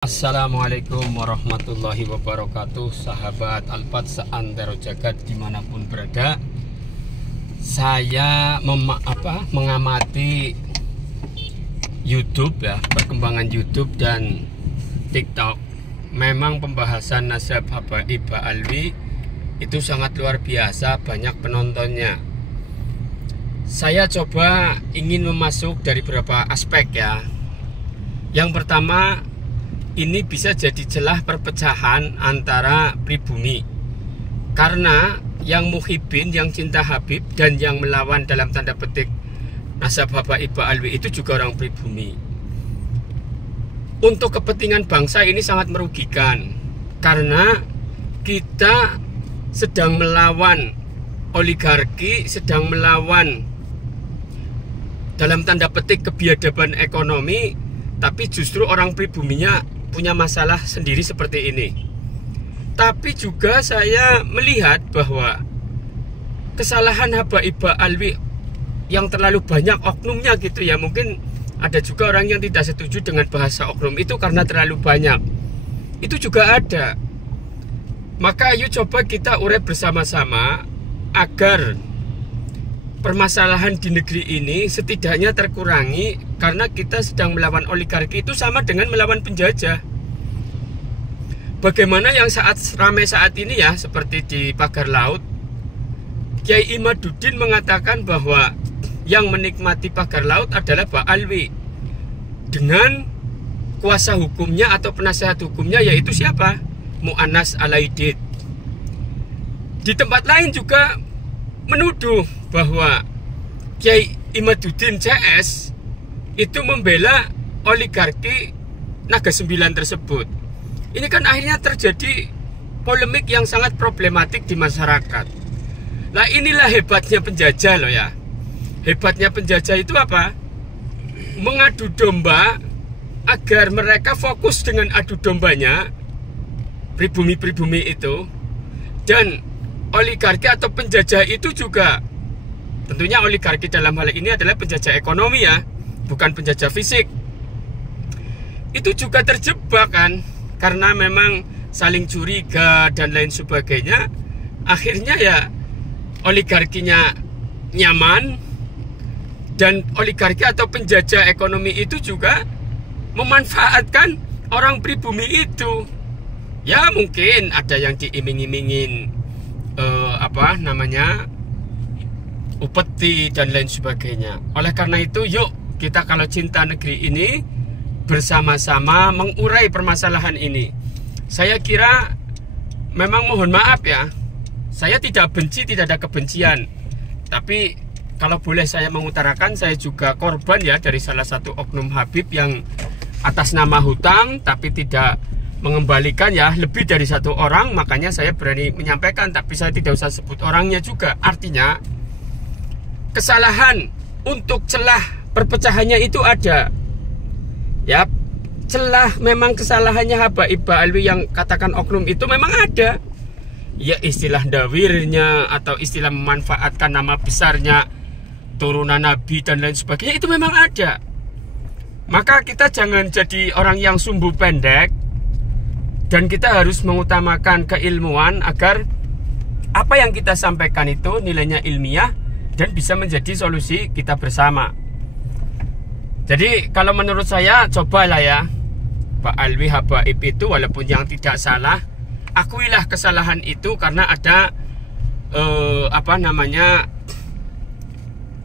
Assalamualaikum warahmatullahi wabarakatuh. Sahabat Alphard seantero jagat dimanapun berada, saya mengamati YouTube ya, perkembangan YouTube dan TikTok. Memang pembahasan Nasab Habaib Ba'alwi itu sangat luar biasa, banyak penontonnya. Saya coba ingin memasuk dari beberapa aspek ya. Yang pertama, ini bisa jadi celah perpecahan antara pribumi, karena yang muhibbin, yang cinta Habib, dan yang melawan dalam tanda petik Nasab Habaib Ba'alwi itu juga orang pribumi. Untuk kepentingan bangsa ini sangat merugikan, karena kita sedang melawan oligarki, sedang melawan dalam tanda petik kebiadaban ekonomi, tapi justru orang pribuminya punya masalah sendiri seperti ini. Tapi juga saya melihat bahwa kesalahan Habaib Ba'alwi yang terlalu banyak oknumnya gitu ya. Mungkin ada juga orang yang tidak setuju dengan bahasa oknum itu karena terlalu banyak. Itu juga ada. Maka ayo coba kita urai bersama-sama agar permasalahan di negeri ini setidaknya terkurangi, karena kita sedang melawan oligarki itu sama dengan melawan penjajah. Bagaimana yang ramai saat ini ya, seperti di Pagar Laut, Kiai Imaduddin mengatakan bahwa yang menikmati Pagar Laut adalah Ba'alwi dengan kuasa hukumnya atau penasehat hukumnya, yaitu siapa? Mu'annas Alaidit. Di tempat lain juga menuduh bahwa Kiai Imaduddin CS itu membela oligarki Naga 9 tersebut. Ini kan akhirnya terjadi polemik yang sangat problematik di masyarakat. Nah, inilah hebatnya penjajah loh ya. Hebatnya penjajah itu apa? Mengadu domba agar mereka fokus dengan adu dombanya, pribumi-pribumi itu, dan oligarki atau penjajah itu juga, tentunya oligarki dalam hal ini adalah penjajah ekonomi ya, bukan penjajah fisik. Itu juga terjebak kan, karena memang saling curiga dan lain sebagainya. Akhirnya ya oligarkinya nyaman, dan oligarki atau penjajah ekonomi itu juga memanfaatkan orang pribumi itu. Ya mungkin ada yang diiming-imingin upeti dan lain sebagainya. Oleh karena itu, yuk kita kalau cinta negeri ini bersama-sama mengurai permasalahan ini. Saya kira memang mohon maaf ya, saya tidak benci, tidak ada kebencian. Tapi kalau boleh saya mengutarakan, saya juga korban ya dari salah satu oknum Habib yang atas nama hutang tapi tidak mengembalikan ya lebih dari satu orang. Makanya saya berani menyampaikan, tapi saya tidak usah sebut orangnya juga. Artinya kesalahan untuk celah perpecahannya itu ada ya. Celah memang kesalahannya Habaib Ba'alwi yang katakan oknum itu memang ada ya, istilah dawirnya atau istilah memanfaatkan nama besarnya turunan Nabi dan lain sebagainya, itu memang ada. Maka kita jangan jadi orang yang sumbu pendek, dan kita harus mengutamakan keilmuan agar apa yang kita sampaikan itu nilainya ilmiah dan bisa menjadi solusi kita bersama. Jadi kalau menurut saya, cobalah ya, Ba'alwi Habaib itu walaupun yang tidak salah, akuilah kesalahan itu, karena ada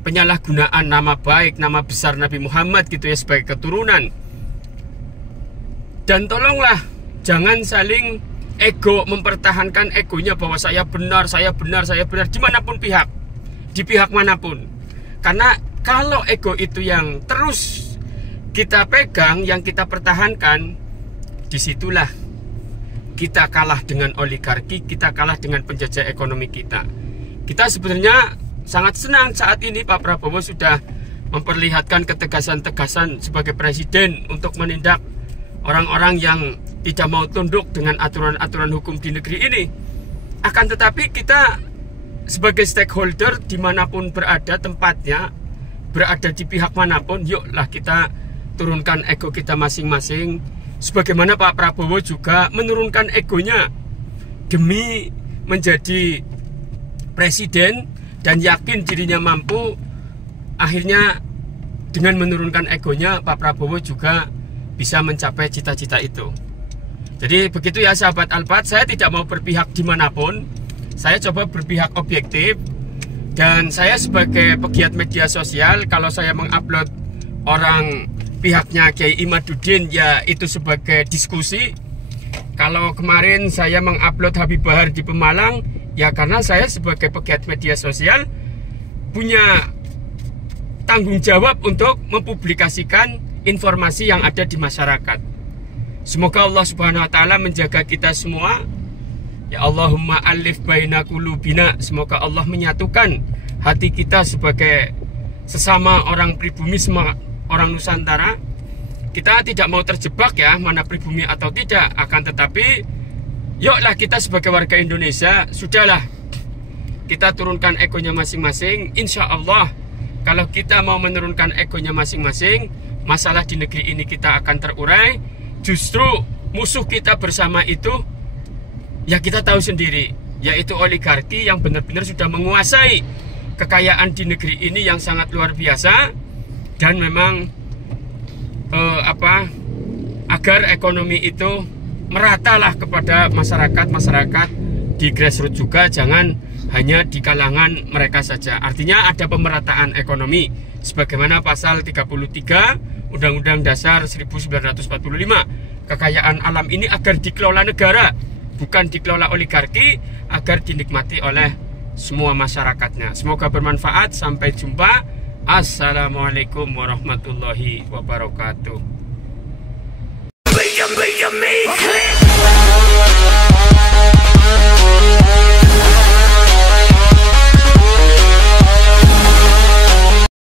penyalahgunaan nama baik, nama besar Nabi Muhammad gitu ya, sebagai keturunan. Dan tolonglah jangan saling ego, mempertahankan egonya bahwa saya benar, saya benar, saya benar, dimanapun pihak, di pihak manapun. Karena kalau ego itu yang terus kita pegang, yang kita pertahankan, disitulah kita kalah dengan oligarki, kita kalah dengan penjajah ekonomi kita. Kita sebenarnya sangat senang saat ini Pak Prabowo sudah memperlihatkan ketegasan-tegasan sebagai presiden untuk menindak orang-orang yang tidak mau tunduk dengan aturan-aturan hukum di negeri ini. Akan tetapi kita sebagai stakeholder dimanapun berada tempatnya, berada di pihak manapun, yuklah kita turunkan ego kita masing-masing. Sebagaimana Pak Prabowo juga menurunkan egonya demi menjadi presiden dan yakin dirinya mampu. Akhirnya dengan menurunkan egonya, Pak Prabowo juga bisa mencapai cita-cita itu. Jadi begitu ya sahabat Alphard, saya tidak mau berpihak dimanapun. Saya coba berpihak objektif. Dan saya sebagai pegiat media sosial, kalau saya mengupload orang pihaknya Kiai Imaduddin, ya itu sebagai diskusi. Kalau kemarin saya mengupload Habib Bahar di Pemalang, ya karena saya sebagai pegiat media sosial punya tanggung jawab untuk mempublikasikan informasi yang ada di masyarakat. Semoga Allah Subhanahu wa taala menjaga kita semua. Ya Allahumma alif baina qulubina. Semoga Allah menyatukan hati kita sebagai sesama orang pribumi, semua orang Nusantara. Kita tidak mau terjebak ya, mana pribumi atau tidak. Akan tetapi, yuklah kita sebagai warga Indonesia, sudahlah kita turunkan egonya masing-masing. Insya Allah, kalau kita mau menurunkan egonya masing-masing, masalah di negeri ini kita akan terurai. Justru musuh kita bersama itu, ya kita tahu sendiri, yaitu oligarki yang benar-benar sudah menguasai kekayaan di negeri ini yang sangat luar biasa. Dan memang agar ekonomi itu meratalah kepada masyarakat di grassroots juga, jangan hanya di kalangan mereka saja. Artinya ada pemerataan ekonomi sebagaimana pasal 33 Undang-Undang Dasar 1945. Kekayaan alam ini agar dikelola negara, bukan dikelola oligarki, agar dinikmati oleh semua masyarakatnya. Semoga bermanfaat. Sampai jumpa. Assalamualaikum warahmatullahi wabarakatuh.